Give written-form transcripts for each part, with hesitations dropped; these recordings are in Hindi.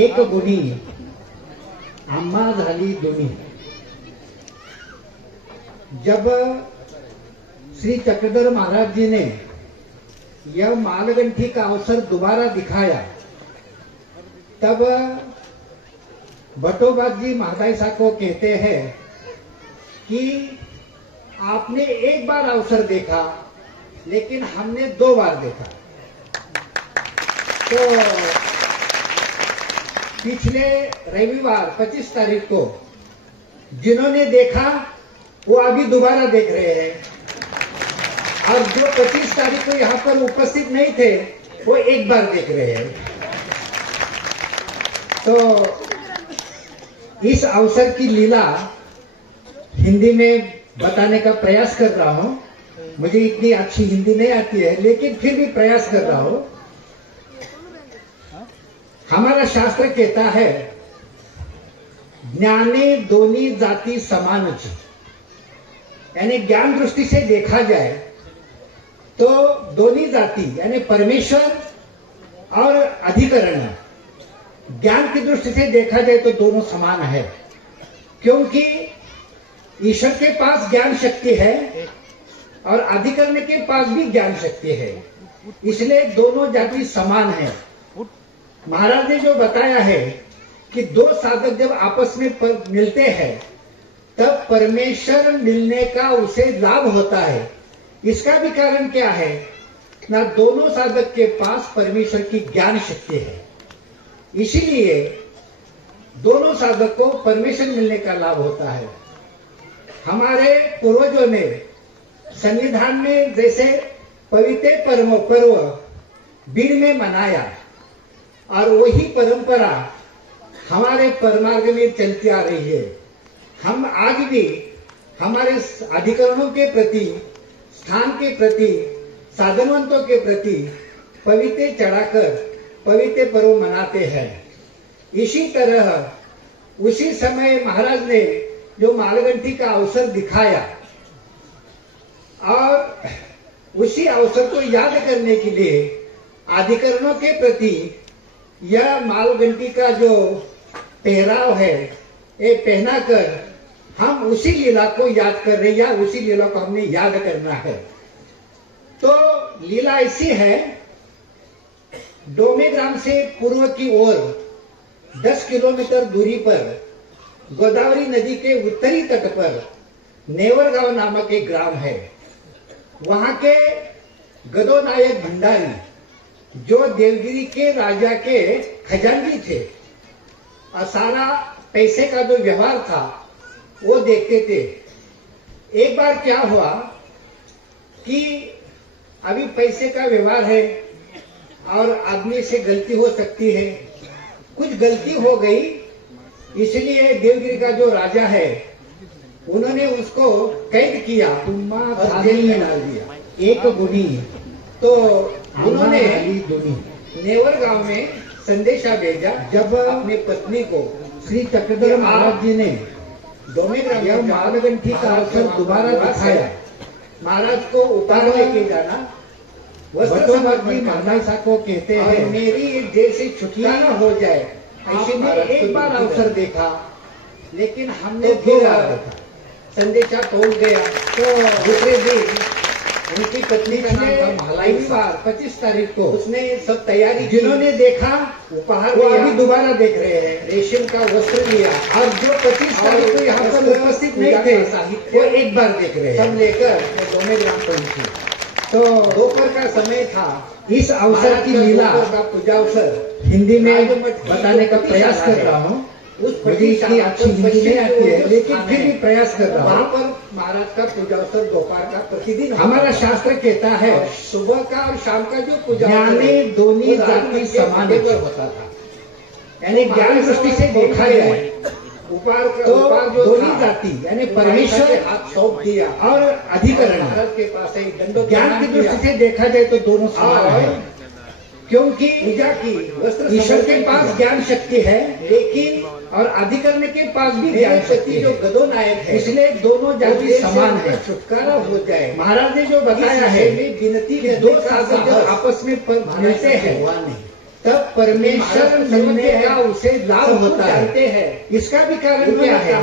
एक गुणी आम्हा झाली दोन्ही। जब श्री चक्रधर महाराज जी ने यह मालगंठी का अवसर दोबारा दिखाया, तब भट्टोबाज जी महादाई साहब को कहते हैं कि आपने एक बार अवसर देखा लेकिन हमने 2 बार देखा। तो पिछले रविवार 25 तारीख को जिन्होंने देखा वो अभी दोबारा देख रहे हैं, और जो 25 तारीख को यहाँ पर उपस्थित नहीं थे वो एक बार देख रहे हैं। तो इस अवसर की लीला हिंदी में बताने का प्रयास कर रहा हूं। मुझे इतनी अच्छी हिंदी नहीं आती है, लेकिन फिर भी प्रयास कर रहा हूं। हमारा शास्त्र कहता है, ज्ञाने दोन्ही जाती समानच, यानी ज्ञान दृष्टि से देखा जाए तो दोनों जाति यानी परमेश्वर और अधिकरण, ज्ञान की दृष्टि से देखा जाए तो दोनों समान है, क्योंकि ईश्वर के पास ज्ञान शक्ति है और अधिकरण के पास भी ज्ञान शक्ति है, इसलिए दोनों जाति समान है। महाराज ने जो बताया है कि 2 साधक जब आपस में मिलते हैं तब परमेश्वर मिलने का उसे लाभ होता है। इसका भी कारण क्या है ना, दोनों साधक के पास परमेश्वर की ज्ञान शक्ति है, इसीलिए दोनों साधक को परमेश्वर मिलने का लाभ होता है। हमारे पूर्वजों ने संविधान में जैसे पवित्र पर्व बीड़ में मनाया, और वही परंपरा हमारे परमार्ग में चलती आ रही है। हम आज भी हमारे अधिकरणों के प्रति, स्थान के प्रति, साधनवंतों के प्रति पवित्र चढ़ाकर पवित्र पर्व मनाते हैं। इसी तरह उसी समय महाराज ने जो मालगंठी का अवसर दिखाया, और उसी अवसर को याद करने के लिए अधिकरणों के प्रति यह मालगंठी का जो पहराव है, ये पहनाकर हम उसी लीला को याद कर रहे हैं, या उसी लीला को हमने याद करना है। तो लीला ऐसी है, डोमे ग्राम से पूर्व की ओर 10 किलोमीटर दूरी पर गोदावरी नदी के उत्तरी तट पर नेवर गांव नामक एक ग्राम है। वहां के गदो नायक भंडारी, जो देवगिरी के राजा के खजानजी थे, और सारा पैसे का जो व्यवहार था वो देखते थे। एक बार क्या हुआ कि अभी पैसे का व्यवहार है और आदमी से गलती हो सकती है, कुछ गलती हो गई, इसलिए देवगिरी का जो राजा है उन्होंने उसको कैद किया और जेल में डाल दिया। एक गुणी तो उन्होंने नेवर गांव में संदेशा भेजा, जब अपनी पत्नी को श्री चक्रधर महाराज जी ने डोमे ग्राम यह मालगंठी का अवसर दोबारा दिखाया, महाराज को उपहार लेके जाना। भट्टोबाज जी महादाई साहब को कहते हैं, मेरी जेल से छुटकारा हो जाए, इसलिए एक बार अवसर देखा लेकिन हमने 2 बार देखा। संदेशा पहुंच गया तो दूसरे दिन उनकी पत्नी का नाम था महलाई। 25 तारीख को उसने सब तैयारी, जिन्होंने देखा उपहार वो अभी दोबारा देख रहे हैं, रेशम का वस्त्र लिया, और जो 25 तारीख को यहाँ पर उपस्थित नहीं थे वो एक बार देख रहे हैं। सब लेकर डोमे ग्राम पहुंची तो दोपहर का समय था। इस अवसर की लीला का पूजा अवसर हिंदी में बताने का प्रयास कर रहा हूँ। मुझे इतनी अच्छी हिंदी नहीं आती है, लेकिन फिर भी प्रयास कर रहा हूँ। वहाँ पर महाराज का पूजा अवसर दोपहर का प्रतिदिन हमारा शास्त्र कहता है, सुबह का और शाम का जो पूजा ज्ञाने दोनों जाति समान होता था, यानी ज्ञान दृष्टि से देखा जाए उपहार तो दोनों जाति यानी परमेश्वर हाथ सौंप दिया, और अधिकरण के पास ज्ञान की दृष्टि से देखा जाए तो दोनों समान है, क्योंकि पूजा की ईश्वर के पास ज्ञान शक्ति है, लेकिन और अधिकरण के पास भी ज्ञान शक्ति जो गदो नायक है, इसलिए दोनों जाति समान है, छुटकारा हो जाए। महाराज ने जो बताया है विनती के 2 साधक जो आपस में मिलते हैं, तब परमेश्वर मिलने का उसे लाभ होता है। इसका भी कारण क्या है?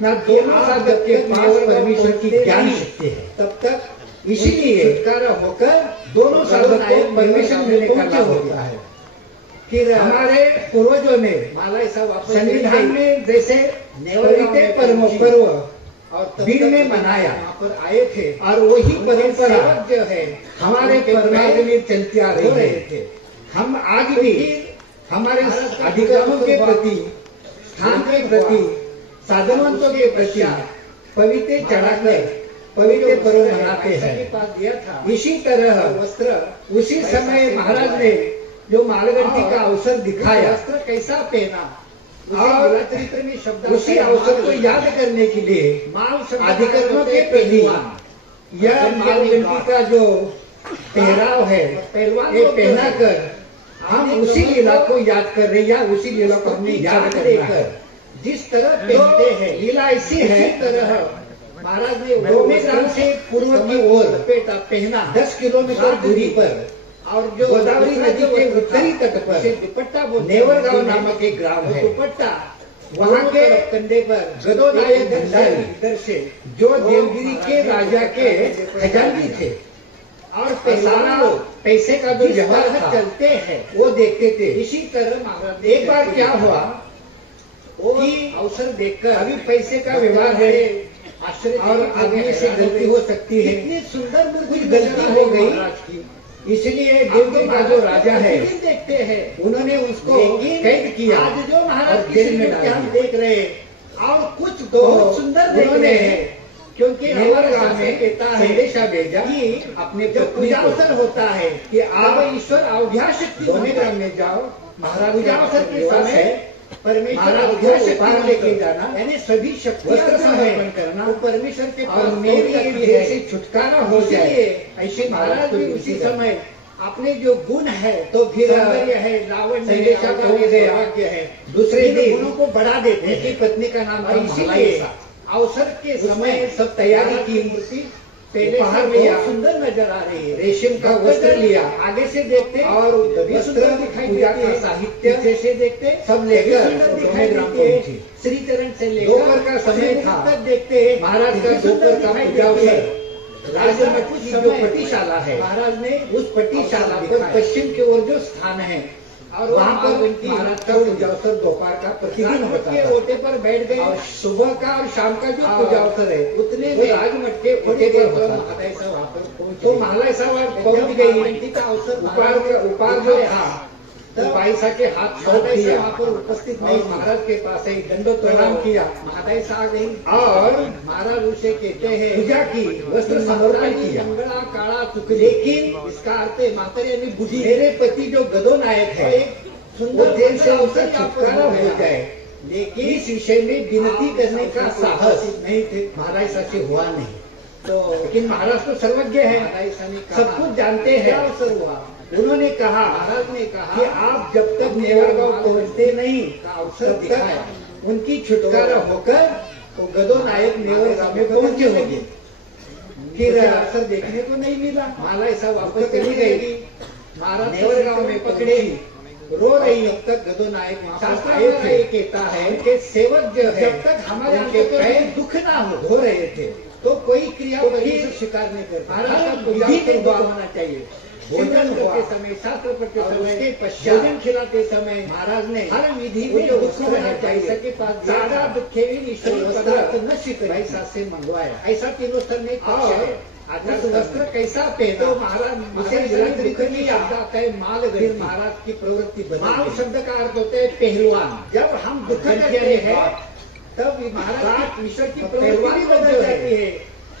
ना दोनों साधक के पास परमेश्वर की ज्ञान शक्ति है, तब तक इसीलिए छुटकारा होकर दोनों साधक को परमेश्वर मिलने का लाभ होता है। फिर हमारे पूर्वजों ने संविधान में जैसे पवित्र पर्व और दिन में मनाया पर आए थे, और वही परंपरा जो है हमारे परमार्थ में चलती आ रही है। हम आज भी हमारे अधिकारों के प्रति, स्थान के प्रति, साधनवंतों के प्रति पवित्र चढ़ाकर पवित्र पर्व मनाते हैं। इसी तरह वस्त्र उसी समय महाराज ने जो मालगंटी का अवसर दिखाया, वस्त्र कैसा पहना और चरित्र में शब्द उसी अवसर को याद करने के लिए अधिकरणों के प्रति यह मालगंटी का जो पहराव है ये पहना कर हम उसी लीला को याद कर रहे, या उसी लीला को हमने याद कर जिस तरह पहनते हैं। लीला ऐसी है, तरह महाराज ने ग्राम से पूर्व की ओर लपेटा पहना 10 किलोमीटर दूरी पर, और जो गोदावरी नदी के उत्तरी तट पर दुपट्टा नेवर गांव नामक एक ग्राम है, दुपट्टा वहाँ के कंधे पर गदोनायक भंडारी इधर से जो देवगिरी के राजा के खजानची थे, और पैसे का जो व्यवहार चलते हैं वो देखते थे। इसी तरह महाराज एक बार क्या हुआ, वो अवसर देखकर अभी पैसे का व्यवहार है आश्चर्य और आदमी से गलती हो सकती है, इतनी सुंदर कुछ गलती हो गई, इसलिए देवगिरी का जो राजा है देखते हैं उन्होंने उसको कैद किया। आज जो महाराज जेल में देख रहे और कुछ तो सुंदर उन्होंने, क्योंकि नेवर गांव में कहता है संदेशा भेजा कि अपने पूजा अवसर होता है कि आप ईश्वर अवध्याशक्ति दोनों ग्राम में जाओ, महाराज पूजा अवसर के समय परमेश्वर अवध्याशक्ति लेके जाना, यानी सभी शक्तियां समर्पण करना, तो परमेश्वर के और मेरी से छुटकारा हो जाए। ऐसे महाराज भी उसी समय अपने जो गुण है, तो फिर सौंदर्य है, लावण्य है, दूसरे गुणों को बढ़ा देते हैं। कि पत्नी का नाम था, इसीलिए अवसर के समय सब तैयारी की, मूर्ति पहले बहुत सुंदर नजर आ रही है, रेशम का वस्त्र लिया, आगे से देखते और वस्त्र दिखाई पूजा का साहित्य जैसे देखते सब लेकर दिखाई देते हैं। श्री चरण से लेकर दोपहर का समय था, तक देखते हैं महाराज का दोपहर का पूजा अवसर। राजा में कुछ जो पट्टीशाला है, महाराज ने उस पट्टीशाला पर पश्चिम की ओर जो स्थान है और वहाँ पर महाराज का पूजा अवसर दोपहर का प्रतिदिन होता है। ओटे पर बैठ गए और सुबह का और शाम का जो पूजा अवसर है उतने राजमठ के ओटे पर होता है। तो महाराज साहब पहुंच गई का अवसर, उपार जो था बाईसा के हाथ सौंप दिया, वहाँ पर उपस्थित नहीं, महाराज के पास ही दंडोत प्रणाम किया, महाराज साहब गई और महाराज उसे कहते हैं पूजा की, वस्त्र समर्पण किया, मंगला काला चुक। लेकिन इसका अर्थ माता यानी बुद्धि, मेरे पति जो गदोनायक है सुंदर जेल से उनका छुटकारा हो जाए, लेकिन इस विषय में विनती करने का साहस नहीं थे, महाराज साहब से हुआ नहीं। तो लेकिन महाराज तो सर्वज्ञ है, सब कुछ जानते हैं। अवसर हुआ, उन्होंने कहा, महाराज ने कहा कि आप जब तक नेवर गांव पहुंचते नहीं अवसर दिखाया, उनकी छुटकारा होकर तो गदोनायक नेवर गांव में पहुंचे होंगे। फिर अवसर देखने को नहीं मिला, महाराज साहब वापस चली गई, महाराज नेवर गांव में पकड़े, रो रही। अब तक गदोनायक शास्त्र कहता है कि सेवक जो है जब तक हमारे पैर दुख ना हो रहे थे तो कोई क्रिया स्वीकार नहीं करता। महाराज होना चाहिए, भोजन करते समय, शास्त्र पढ़ते समय, उसके पश्चात भोजन खिलाते समय महाराज ने हर विधि में दुख रहना चाहिए के पास ज्यादा दुखे पदार्थ न शिकायत से मंगवाया, ऐसा तीनों स्तर में वस्त्र कैसा पहना, तो महाराज उसे आता है माल। फिर महाराज की प्रवृत्ति माल शब्द का अर्थ होता है पहलवान। जब हम दुख करते हैं तब महाराज ईश्वर की प्रवृत्ति बदल जाती है,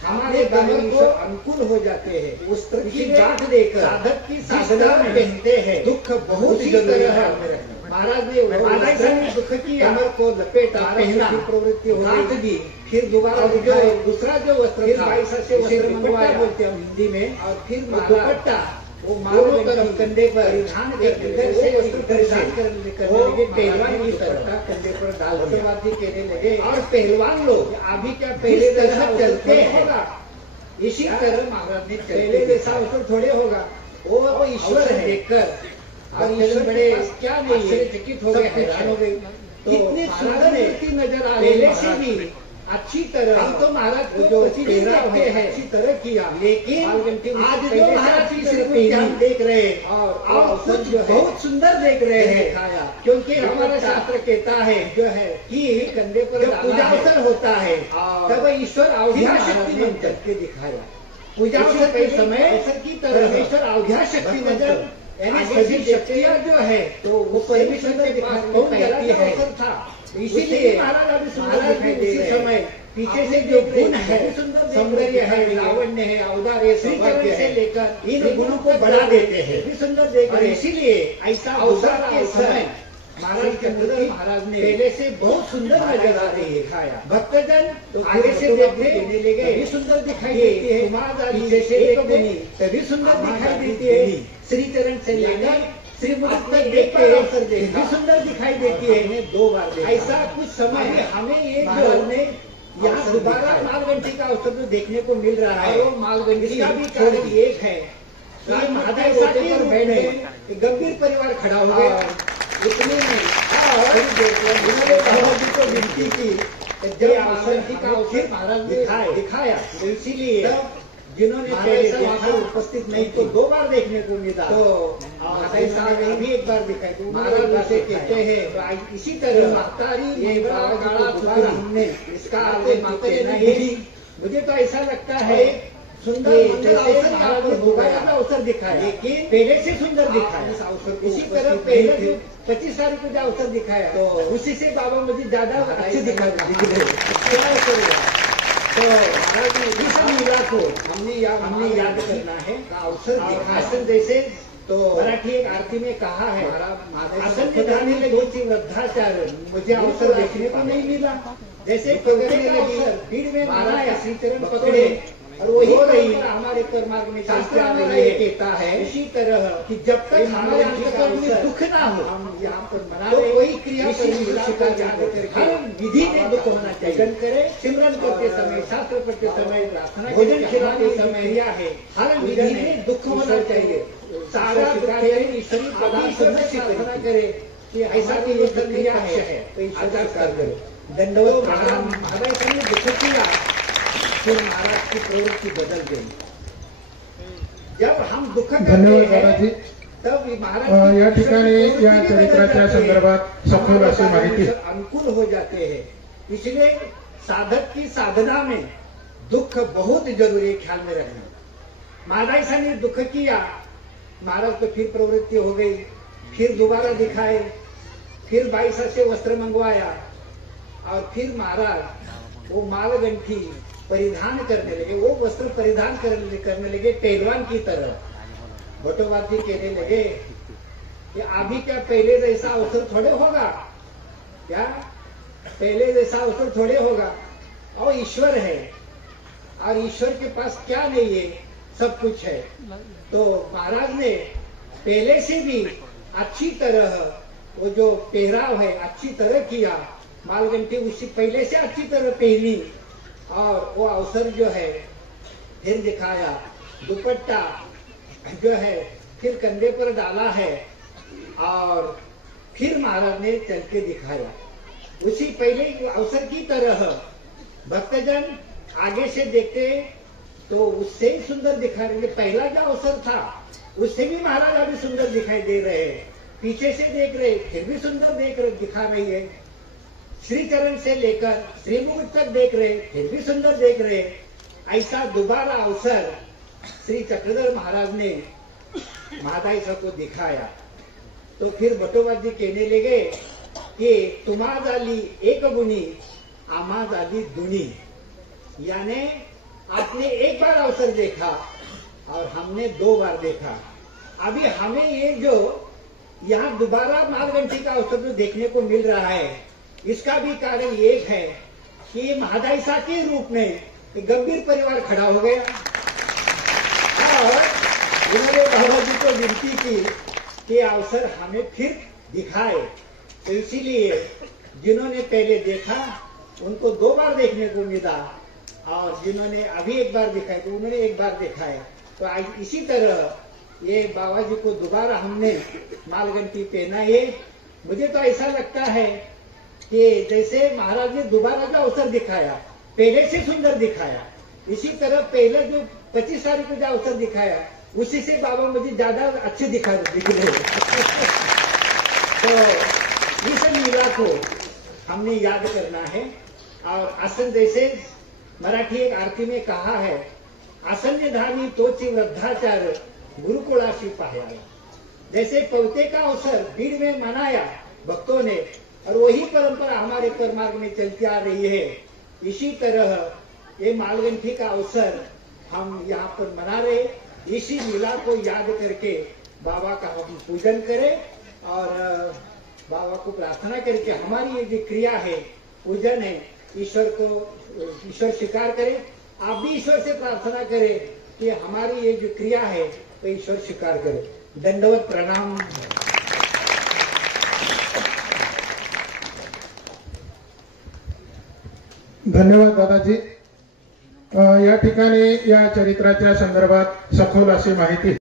हमारे दामन को अनुकूल हो जाते हैं। उस तरह की गांठ देकर साधक की साधना पहनते हैं, दुख बहुत ही तरह है। महाराज ने दुख की कमर को लपेटा, पहना, प्रवृत्ति हो दी। फिर दोबारा जो दूसरा जो वस्त्र था से वस्त्र मंगवाया बोलते हैं हिंदी में, और फिर दुपट्टा वो मारो तरफ कंधे पर परिधान इधर से वस्त्र परिधान करने लगे, पहलवान की तरह कंधे पर डाल कहने लगे। और पहलवान लोग अभी क्या पहले तरह चलते हैं, इसी तरह महाराज ने पहले जैसा अवसर थोड़े होगा, वो ईश्वर है देखकर और ईश्वर बड़े क्या नहीं आश्चर्यचकित हो गए, हैरान हो गई। तो कितनी सुंदर मूर्ति नजर आ रही है, पहले से भी अच्छी तरह। हम तो महाराज को जो पेहराव है अच्छी तरह किया, लेकिन आज जो महाराज की सिर्फ हम देख रहे हैं और कुछ बहुत सुंदर देख रहे हैं, क्योंकि हमारा शास्त्र कहता है जो है कि कंधे पर जब पूजा अवसर होता है तब ईश्वर अवध्या शक्ति में करके दिखाया। पूजा अवसर के समय अवसर की तरह ईश्वर अवध्या शक्ति नजर, यानी सभी शक्तियाँ जो है तो वो परमेश्वर के पहुंच जाती है। इसीलिए महाराज उसी समय पीछे से जो गुण है, सौंदर्य है, लावण्य है, औदार्य, सौभाग्य से लेकर इन गुणों को बढ़ा देते हैं, भी सुंदर देख रहे। इसीलिए ऐसा अवसर के समय महाराज चक्रधर महाराज ने पहले से बहुत सुंदर नजर आ रही है। भक्तजन तो आगे से देखने लगे, भी सुंदर दिखाई देती है। पीछे से देखते तभी सुंदर दिखाई देती है। श्री चरण से लेकर श्री मुख तक देखते अवसर देखा, भी सुंदर दिखाई देती है। 2 बार देखा। ऐसा कुछ समय हमें ये जो यहाँ दोबारा मालगंठी का अवसर तो देखने को मिल रहा है। वो मालगंठी का भी कारण एक है, महादाई साथी रूप में गंभीर परिवार खड़ा हो गया। इतने जी को विनती की, जब मालगंठी का अवसर महाराज ने दिखाया, तो इसीलिए जिन्होंने पहले देखा उपस्थित नहीं तो 2 बार देखने को मिला। तो महाराज साहब ने भी एक बार दिखाई, तो महाराज से कहते हैं इसी तरह महतारी हमने इसका मुझे तो ऐसा लगता है सुंदर जैसे अवसर दिखाया, लेकिन पहले से सुंदर दिखाया इस अवसर को। इसी तरह पहले 25 तारीख को जो अवसर दिखाया तो उसी से बाबा मुझे ज्यादा अच्छे दिखा तो महाराज ने इस लीला को हमने याद करना है। अवसर दिखासन जैसे तो मराठी एक आरती में कहा है, आसन दिखाने लगी थी वृद्धाचार्य, मुझे अवसर देखने को नहीं मिला। जैसे पकड़ने लगी भीड़ में महाराज श्री चरण पकड़े और वही रही हमारे परमार्ग में शास्त्र कहता है इसी तरह कि जब तक हमारे अंतकरण में दुख ना हो, हम यहाँ पर मना रहे वही क्रिया विधि में दुख होना चाहिए। करे सिमरन करते समय, शास्त्र पढ़ते समय, प्रार्थना भोजन खिलाते समय क्रिया है, हर विधि में दुख होना चाहिए। सारा ईश्वरी पदार्थ प्रार्थना करे कि ऐसा की ये क्रिया है तो ईश्वर करे। दंडवत प्रणाम। महाराज ने दुख किया, फिर महाराज की प्रवृत्ति बदल गई। जब हम दुःख धन्यवाद महाराज। तब महाराज या ठिकाणी या चरित्राच्या संदर्भात सखोल अशी माहिती अनुकूल हो जाते हैं। इसलिए साधक की साधना में दुख बहुत जरूरी है, ख्याल में रखना। महाराज साहब ने दुख किया, महाराज को फिर प्रवृत्ति हो गई, फिर दोबारा दिखाए, फिर 22 से वस्त्र मंगवाया और फिर महाराज वो मालगंठी परिधान करने लगे, वो वस्त्र परिधान करने लगे पहलवान की तरह। भट्टोबाद जी कहने लगे कि अभी क्या पहले जैसा अवसर थोड़े होगा, क्या पहले जैसा अवसर थोड़े होगा। और ईश्वर है और ईश्वर के पास क्या नहीं है, सब कुछ है। तो महाराज ने पहले से भी अच्छी तरह वो जो पहराव है अच्छी तरह किया, मालगंठी उससे पहले से अच्छी तरह पहनी और वो अवसर जो है फिर दिखाया। दुपट्टा जो है फिर कंधे पर डाला है और फिर महाराज ने चल के दिखाया। उसी पहले अवसर की तरह भक्तजन आगे से देखते तो उससे ही सुंदर दिखा रहे। पहला जो अवसर था उससे भी महाराज अभी सुंदर दिखाई दे रहे हैं, पीछे से देख रहे फिर भी सुंदर दिखा रही है। श्री चरण से लेकर श्रीमुख तक देख रहे फिर भी सुंदर देख रहे। ऐसा दोबारा अवसर श्री चक्रधर महाराज ने महादाई साहब को दिखाया। तो फिर भट्टोबाद जी कहने लगे कि तुम्हा झाली एक गुणी, आम्हा झाली दुनी। यानी आपने एक बार अवसर देखा और हमने 2 बार देखा। अभी हमें ये जो यहाँ दोबारा मालगंठी का अवसर जो देखने को मिल रहा है, इसका भी कारण एक है कि महादाई साहब के रूप में एक गंभीर परिवार खड़ा हो गया और उन्होंने बाबा जी को विनती की कि अवसर हमें फिर दिखाए। तो इसीलिए जिन्होंने पहले देखा उनको 2 बार देखने को मिला और जिन्होंने अभी एक बार दिखाया तो उन्होंने एक बार दिखाया। तो आज इसी तरह ये बाबा जी को दोबारा हमने मालगंटी पहनाई है। मुझे तो ऐसा लगता है कि जैसे महाराज ने दोबारा जो अवसर दिखाया, पहले से सुंदर दिखाया, इसी तरह पहले जो 25 तारीख को जो अवसर दिखाया, उसी से बाबा मुझे ज्यादा अच्छे दिख रहे। तो इस लीला को हमने याद करना है। और आसन जैसे मराठी एक आरती में कहा है, आसन धानी तोची वृद्धाचार गुरुकुलाशी पाया। जैसे पौते का अवसर भीड़ में मनाया भक्तों ने, और वही परंपरा हमारे परमार्ग में चलती आ रही है। इसी तरह ये मालगंठी का अवसर हम यहाँ पर मना रहे। इसी लीला को याद करके बाबा का हम पूजन करें और बाबा को प्रार्थना करके हमारी ये जो क्रिया है, पूजन है, ईश्वर स्वीकार करे। आप भी ईश्वर से प्रार्थना करें कि हमारी ये जो क्रिया है तो ईश्वर स्वीकार करे। दंडवत प्रणाम। धन्यवाद दादाजी। या ठिकाणी या चरित्राच्या संदर्भात सखोल अशी माहिती